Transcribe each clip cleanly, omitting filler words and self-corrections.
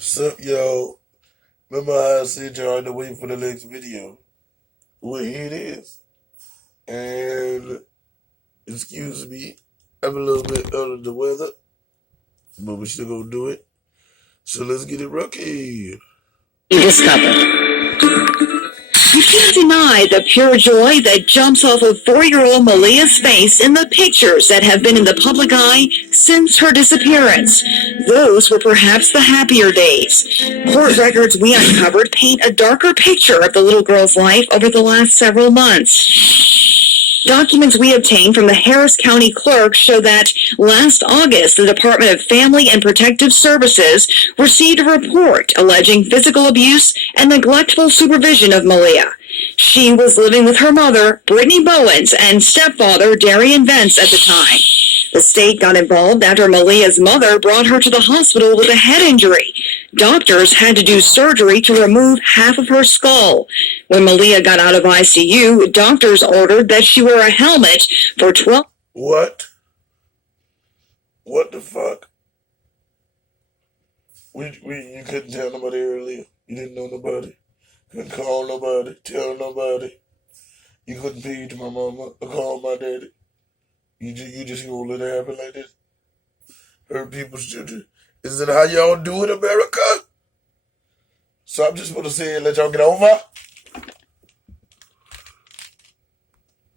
Sup, y'all? Remember how I said y'all had to wait for the next video? Well, here it is. And excuse me, I'm a little bit under the weather, but we still gonna do it. So let's get it rocking. You discover. You can't deny the pure joy that jumps off of 4-year-old Malia's face in the pictures that have been in the public eye since her disappearance. Those were perhaps the happier days. Court records we uncovered paint a darker picture of the little girl's life over the last several months. Documents we obtained from the Harris County clerk show that last August, the Department of Family and Protective Services received a report alleging physical abuse and neglectful supervision of Malia. She was living with her mother, Brittany Bowens, and stepfather, Darian Vance, at the time. The state got involved after Malia's mother brought her to the hospital with a head injury. Doctors had to do surgery to remove half of her skull. When Malia got out of ICU, doctors ordered that she wear a helmet for 12... What? What the fuck? You couldn't tell nobody earlier. You didn't know nobody. Couldn't call nobody, tell nobody. You couldn't pay to my mama or call my daddy. You just gonna let it happen like this? Hurt people's children. Is that how y'all do it, America? So I'm just gonna say let y'all get over?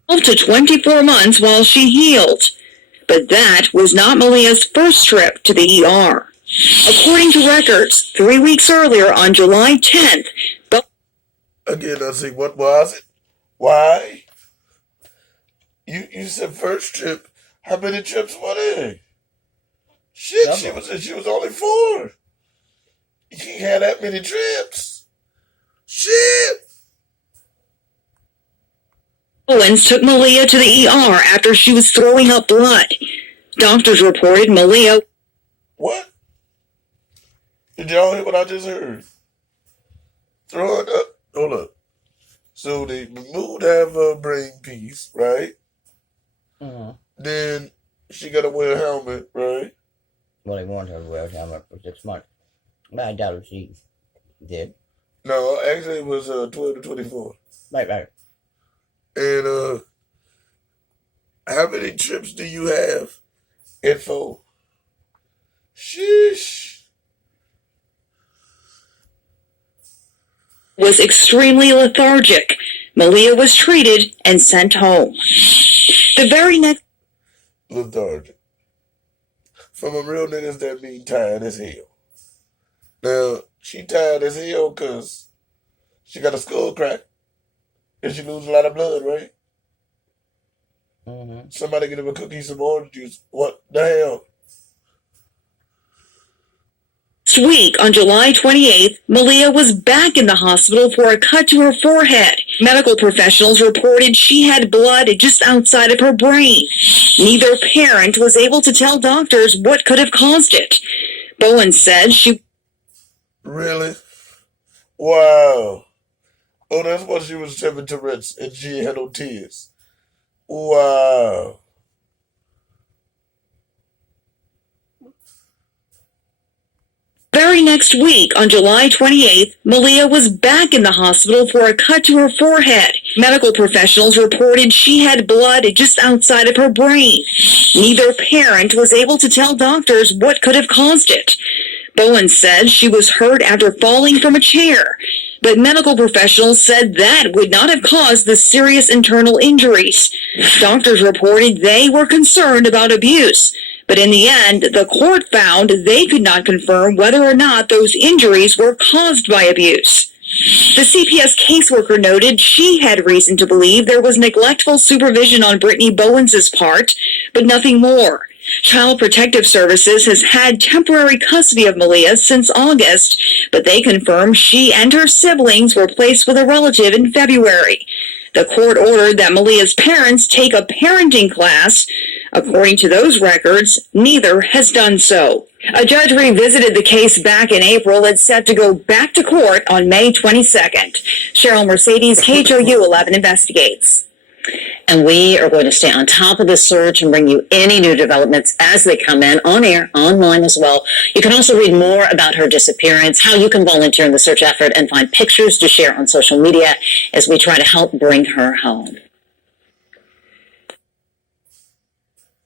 12 to 24 months while she healed. But that was not Malia's first trip to the ER. According to records, 3 weeks earlier on July 10th, Again, I say, what was it? Why? You said first trip. How many trips were there? Shit, she was only 4. You can't have that many trips. Shit. Owens took Malia to the ER after she was throwing up blood. Doctors reported Malia... What? Did y'all hear what I just heard? Throwing up. Hold up. So they removed half of her brain piece, right? Mm-hmm. Then she got to wear a helmet, right? Well, they wanted her to wear a helmet for 6 months. But I doubt if she did. No, actually it was 12 to 24. Right. And how many trips do you have in 4? Sheesh. Was extremely lethargic. Malia was treated and sent home. The very next... Lethargic. From a real niggas that mean tired as hell. Now, she tired as hell because she got a skull crack. And she lose a lot of blood, right? Mm-hmm. Somebody give her a cookie, some orange juice. What the hell? Week, on July 28th, Malia was back in the hospital for a cut to her forehead. Medical professionals reported she had blood just outside of her brain. Neither parent was able to tell doctors what could have caused it. Bowen said she... Really? Wow. Oh, that's why she was having Tourette's and she had no tears. Wow. Very next week, on July 28th, Malia was back in the hospital for a cut to her forehead. Medical professionals reported she had blood just outside of her brain. Neither parent was able to tell doctors what could have caused it. Bowen said she was hurt after falling from a chair, but medical professionals said that would not have caused the serious internal injuries. Doctors reported they were concerned about abuse. But in the end, the court found they could not confirm whether or not those injuries were caused by abuse. The CPS caseworker noted she had reason to believe there was neglectful supervision on Brittany Bowens' part, but nothing more. Child Protective Services has had temporary custody of Malia since August, but they confirmed she and her siblings were placed with a relative in February. The court ordered that Malia's parents take a parenting class. According to those records, neither has done so. A judge revisited the case back in April. It's set to go back to court on May 22nd. Cheryl Mercedes, KHOU 11 investigates. And we are going to stay on top of the search and bring you any new developments as they come in, on air, online as well. You can also read more about her disappearance, how you can volunteer in the search effort, and find pictures to share on social media as we try to help bring her home.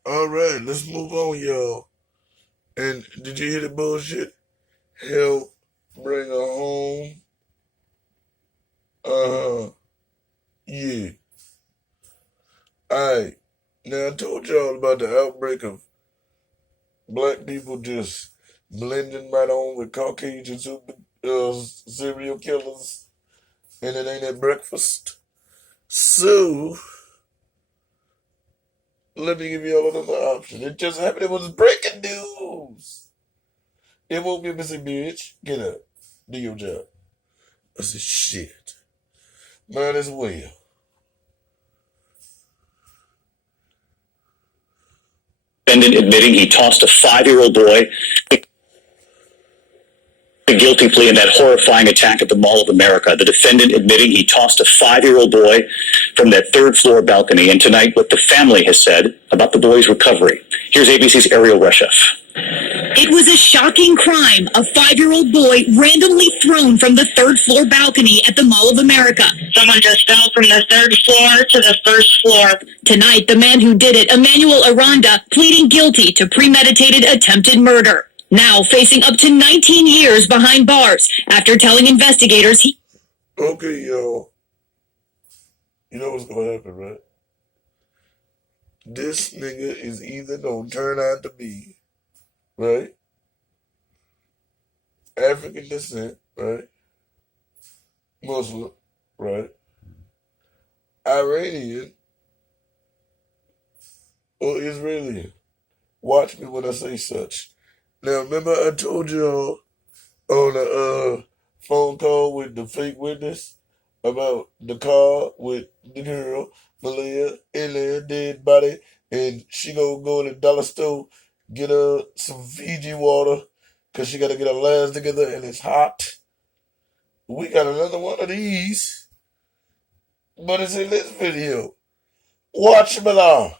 All right, let's move on, y'all. And did you hear the bullshit? Help bring her home. Yeah. Alright. Now I told y'all about the outbreak of black people just blending right on with Caucasian serial killers, and it ain't at breakfast. So let me give you all another option. It just happened. It was breaking news. It won't be missing, bitch. Get up. Do your job. I said, shit. Might as well. Defendant admitting he tossed a 5-year-old boy a guilty plea in that horrifying attack at the Mall of America. The defendant admitting he tossed a 5-year-old boy from that third-floor balcony. And tonight, what the family has said about the boy's recovery. Here's ABC's Ariel Reshef. It was a shocking crime. A 5-year-old boy randomly thrown from the third-floor balcony at the Mall of America. Someone just fell from the third floor to the first floor. Tonight, the man who did it, Emmanuel Aranda, pleading guilty to premeditated attempted murder. Now facing up to 19 years behind bars after telling investigators he... Okay, y'all. You know what's gonna happen, right? This nigga is either gonna turn out to be, right, African descent, right, Muslim, right, Iranian, or Israeli. Watch me when I say such. Now, remember I told y'all on a phone call with the fake witness about the car with the girl, Malia, in there, dead body, and she gonna go to the dollar store, get her some Fiji water, because she got to get her legs together, and it's hot. We got another one of these, but it's in this video. Watch me now.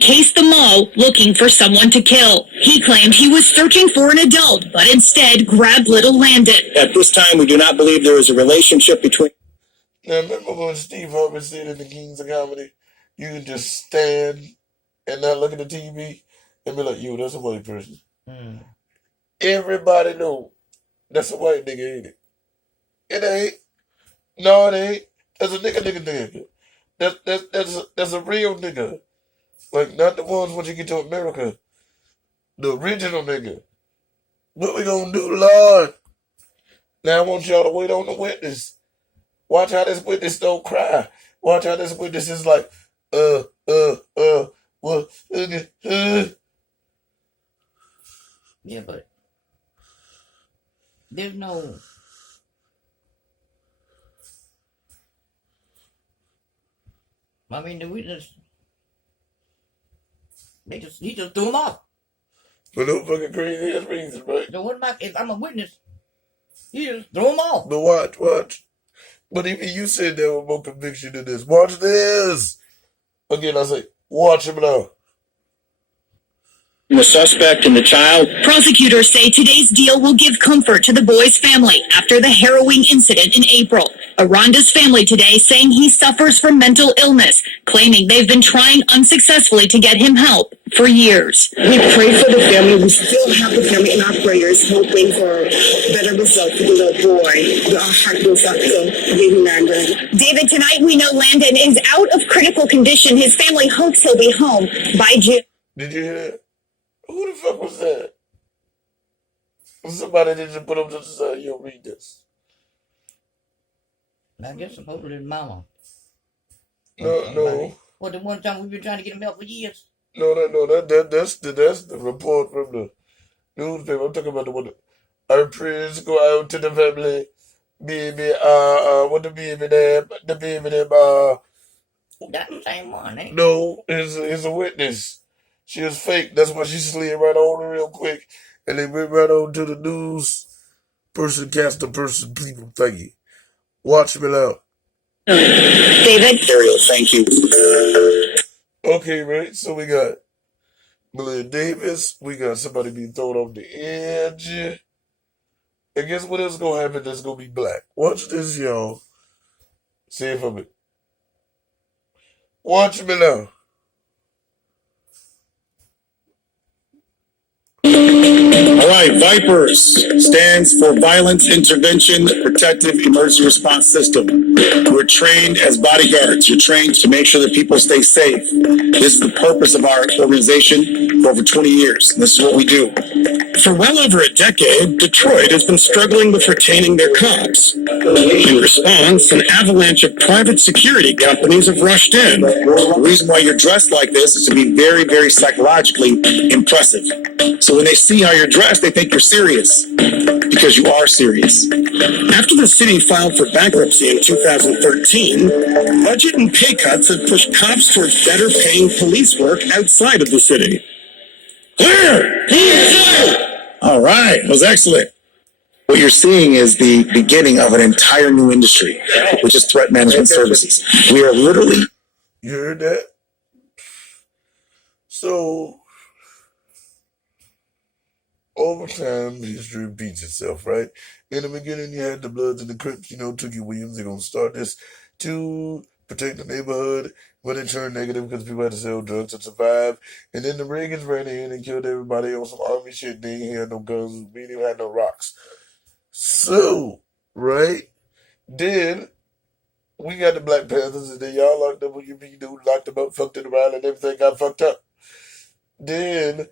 Cased the mall looking for someone to kill. He claimed he was searching for an adult, but instead grabbed little Landon. At this time, we do not believe there is a relationship between... Now, remember when Steve Harvey said in the Kings of Comedy, you can just stand and not look at the TV and be like, yo, that's a white person. Everybody know that's a white nigga, ain't it? It ain't. No, it ain't. That's a nigga. That's a real nigga. Like, not the ones when you get to America. The original nigga. What we gonna do, Lord? Now I want y'all to wait on the witness. Watch how this witness don't cry. Watch how this witness is like, what? Yeah, but there's no... I mean, the witness... He just threw him off. For no fucking crazy ass reason, right? So what about if I'm a witness? He just threw him off. But watch. But even you said there was more conviction than this. Watch this. Again, I say, watch him now. The suspect and the child. Prosecutors say today's deal will give comfort to the boy's family after the harrowing incident in April. Aranda's family today saying he suffers from mental illness, claiming they've been trying unsuccessfully to get him help for years. We pray for the family. We still have the family in our prayers, hoping for better results for the little boy. Our heart goes out to baby Landon. David, tonight we know Landon is out of critical condition. His family hopes he'll be home by June. Did you hear that? Who the fuck was that? Somebody didn't put up to the side. Yo, read this. I guess supposedly his mama. No. Well, the one time we've been trying to get him help for years. No. That's the report from the newspaper. I'm talking about the one. Our prayers go out to the family. Baby, what the baby name? The baby name, That's the same one, ain't it? No, it's a witness. She was fake. That's why she slid right on real quick. And they went right on to the news. Person cast a person, people thingy. Watch me now. David? Ariel, thank you. Okay, right? So we got BabyDavis. We got somebody being thrown off the edge. And guess what else gonna happen that's gonna be black? Watch this, y'all. Say it for me. Watch me now. All right, VIPERS stands for Violence Intervention Protective Emergency Response System. We're trained as bodyguards. You're trained to make sure that people stay safe. This is the purpose of our organization for over 20 years. This is what we do. For well over a decade, Detroit has been struggling with retaining their cops. In response, an avalanche of private security companies have rushed in. The reason why you're dressed like this is to be very, very psychologically impressive. So when they see how you're dressed, they think you're serious, because you are serious. After the city filed for bankruptcy in 2013, budget and pay cuts have pushed cops towards better paying police work outside of the city. Clear! All right, that was excellent. What you're seeing is the beginning of an entire new industry, which is threat management services. We are literally... You heard that? So, over time, history repeats itself, right? In the beginning, you had the Bloods and the Crips, Tookie Williams. They're going to start this to protect the neighborhood, but it turned negative because people had to sell drugs to survive. And then the Reagans ran in and killed everybody on some army shit. They ain't had no guns. We didn't even have no rocks. So, right? Then we got the Black Panthers, and then y'all locked up what you do, locked them up, fucked it around, and everything got fucked up. Then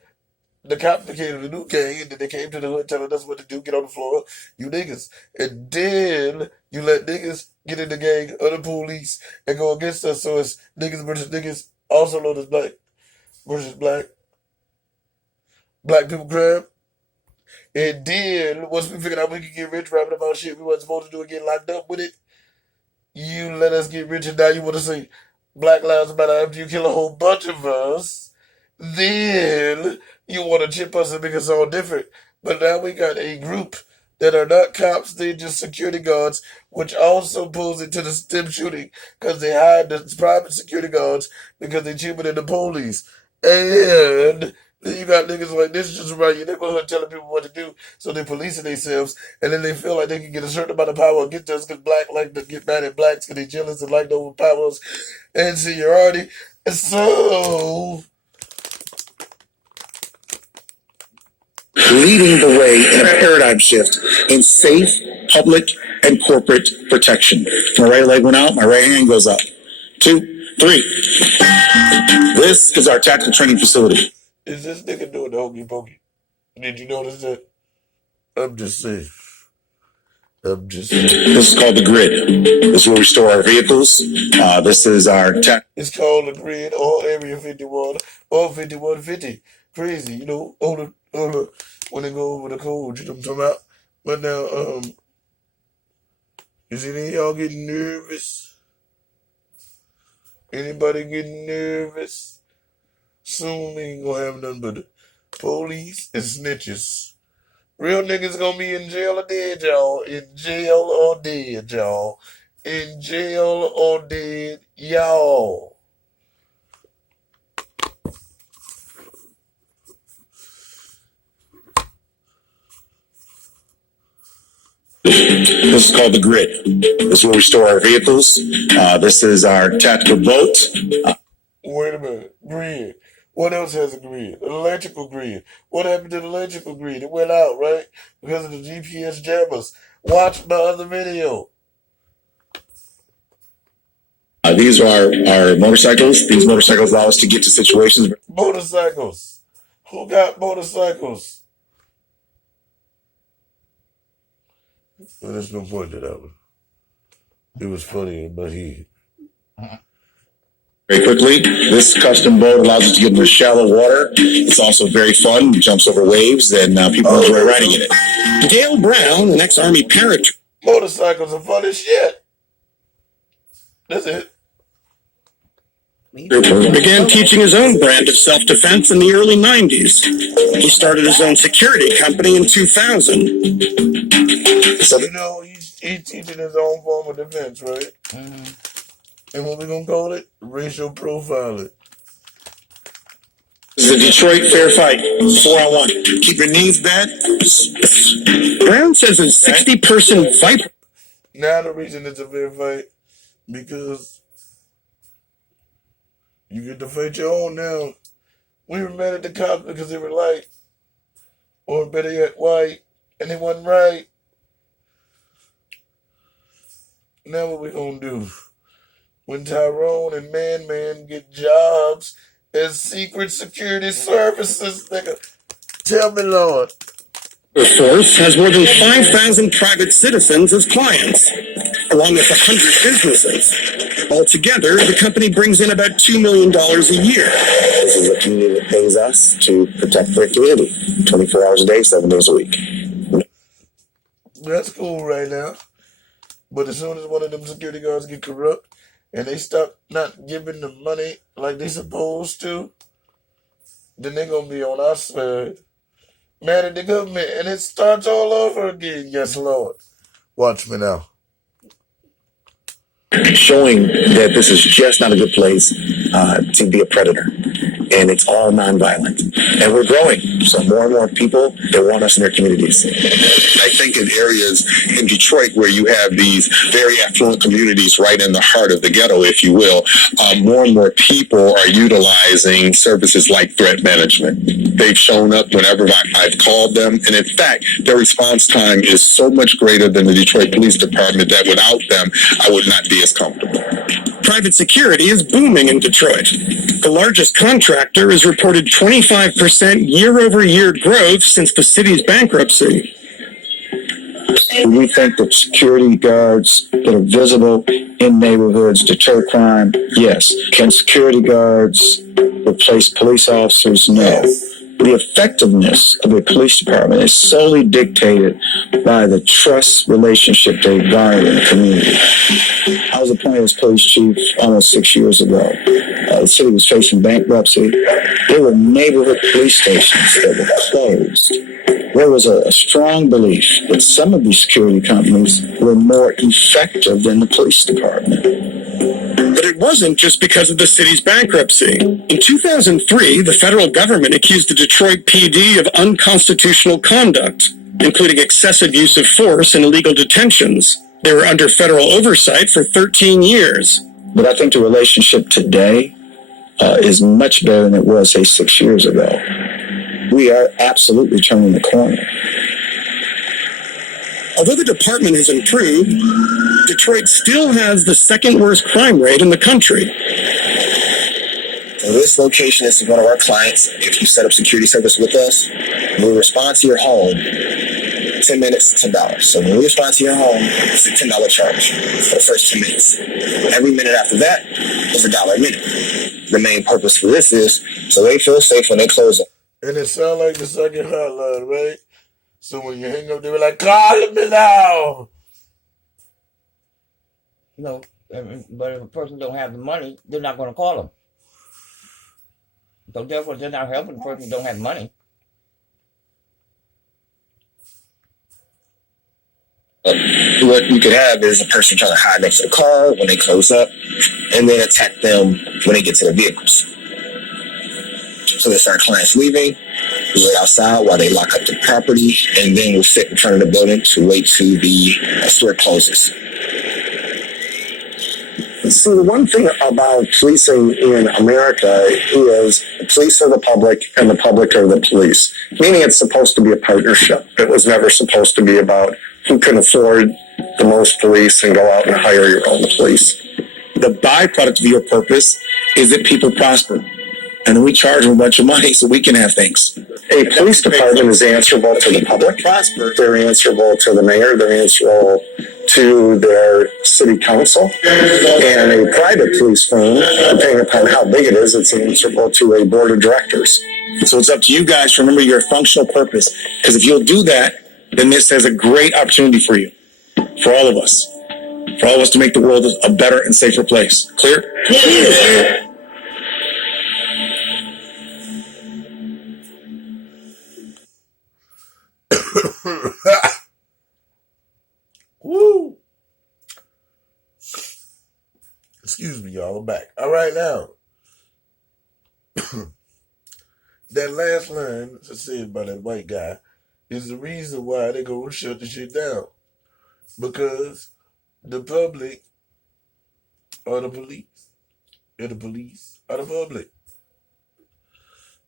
the cops became the new gang, and then they came to the hood telling us what to do, get on the floor, you niggas. And then you let niggas get in the gang of the police and go against us, so it's niggas versus niggas, also known as black versus black. Black people crime. And then, once we figured out we could get rich rapping about shit we wasn't supposed to do and get locked up with it, you let us get rich, and now you want to say Black Lives Matter after you kill a whole bunch of us. Then you want to chip us and make us all different. But now we got a group that are not cops, they're just security guards, which also pulls into the STEM shooting because they hired the private security guards because they're cheaper than the police. And then you got niggas like this just around your neighborhood telling people what to do, so they're policing themselves, and then they feel like they can get a certain amount of power against us because black like to get mad at blacks because they're jealous and like to overpower us and seniority. And so, leading the way in a paradigm shift in safe, public, and corporate protection. My right leg went out, my right hand goes up. 2, 3. This is our tactical training facility. is this nigga doing the hokey pokey? Did you notice that? I'm just saying. This is called the grid. This is where we store our vehicles. This is our It's called the grid or Area 51 or 5150. Crazy, on the when they go over the code, you know what I'm talking about? But now, is any of y'all getting nervous? Anybody getting nervous? Soon we ain't gonna have nothing but police and snitches. Real niggas gonna be in jail or dead, y'all. In jail or dead, y'all. In jail or dead, y'all. This is called the grid. This is where we store our vehicles. This is our tactical boat. Wait a minute. Grid. What else has a grid? An electrical grid. What happened to the electrical grid? It went out, right? Because of the GPS jammers. Watch my other video. These are our motorcycles. These motorcycles allow us to get to situations. Motorcycles. Who got motorcycles? Well, there's no point to that one. It was funny in my head. Very quickly, this custom boat allows us to get into shallow water. It's also very fun. It jumps over waves, and people enjoy riding in it. Gail Brown, an ex-Army paratrooper. Motorcycles are fun as shit. That's it. Began teaching his own brand of self-defense in the early 90s. He started his own security company in 2000. So, He's teaching his own form of defense, right? And what we gonna call it? Racial profiling. This is a Detroit fair fight. 4-on-1. Keep your knees bent. Brown says a 60-person fight. Now the reason it's a fair fight, because you get to fight your own now. We were mad at the cops because they were light, or better yet, white, and they wasn't right. Now what we gonna do? When Tyrone and Man get jobs as secret security services, nigga, tell me, Lord. The force has more than 5,000 private citizens as clients, along with 100 businesses. Altogether, the company brings in about $2 million a year. This is a community that pays us to protect their community 24 hours a day, 7 days a week. That's cool right now. But as soon as one of them security guards get corrupt and they stop not giving the money like they supposed to, then they're going to be on our side. Mad at the government, and it starts all over again. Yes, Lord. Watch me now. Showing that this is just not a good place to be a predator. And it's all nonviolent. And we're growing. So more and more people, they want us in their communities. I think in areas in Detroit where you have these very affluent communities right in the heart of the ghetto, if you will, more and more people are utilizing services like threat management. They've shown up whenever I've called them. And in fact, their response time is so much greater than the Detroit Police Department that without them, I would not be as comfortable. Private security is booming in Detroit. The largest contractor has reported 25% year-over-year growth since the city's bankruptcy. We think that security guards that are visible in neighborhoods deter crime, yes. Can security guards replace police officers? No. The effectiveness of a police department is solely dictated by the trust relationship they garner in the community. I was appointed as police chief almost 6 years ago. The city was facing bankruptcy. There were neighborhood police stations that were closed. There was a strong belief that some of these security companies were more effective than the police department. But it wasn't just because of the city's bankruptcy. In 2003, the federal government accused the Detroit PD of unconstitutional conduct, including excessive use of force and illegal detentions. They were under federal oversight for 13 years. But I think the relationship today is much better than it was, say, 6 years ago. We are absolutely turning the corner. Although the department has improved, Detroit still has the second worst crime rate in the country. So this location is one of our clients. If you set up security service with us, we respond to your home. 10 minutes, $10. So when we respond to your home, it's a $10 charge for the first 10 minutes. Every minute after that is $1 a minute. The main purpose for this is so they feel safe when they close up. And it sounds like the second hotline, right? So when you hang up, they were like, call me now. No, but if a person don't have the money, they're not going to call them. So therefore, they're not helping the person who don't have money. What you could have is a person trying to hide next to the car when they close up, and then attack them when they get to their vehicles. So they start clients leaving, we wait outside while they lock up the property, and then we'll sit in front of the building to wait till the store closes. See, the one thing about policing in America is the police are the public and the public are the police, meaning it's supposed to be a partnership. It was never supposed to be about who can afford the most police and go out and hire your own police. The byproduct of your purpose is that people prosper. And then we charge them a bunch of money so we can have things. A police department is answerable to the public. They're answerable to the mayor. They're answerable to their city council. And a private police firm, depending upon how big it is, it's answerable to a board of directors. So it's up to you guys to remember your functional purpose. Because if you'll do that, then this has a great opportunity for you, for all of us. For all of us to make the world a better and safer place. Clear? Yeah. Woo! y'all are back. All right, now. That last line said by that white guy is the reason why they go and shut the shit down. Because the public are the police. And the police are the public.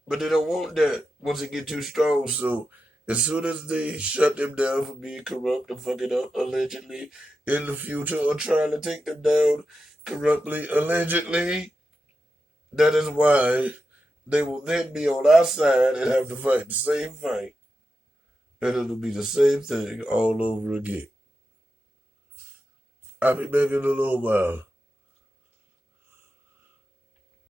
But they don't want that once it get too strong. So as soon as they shut them down for being corrupt and fucking up allegedly in the future, or trying to take them down corruptly allegedly, that is why they will then be on our side and have to fight the same fight. And it'll be the same thing all over again. I'll be back in a little while.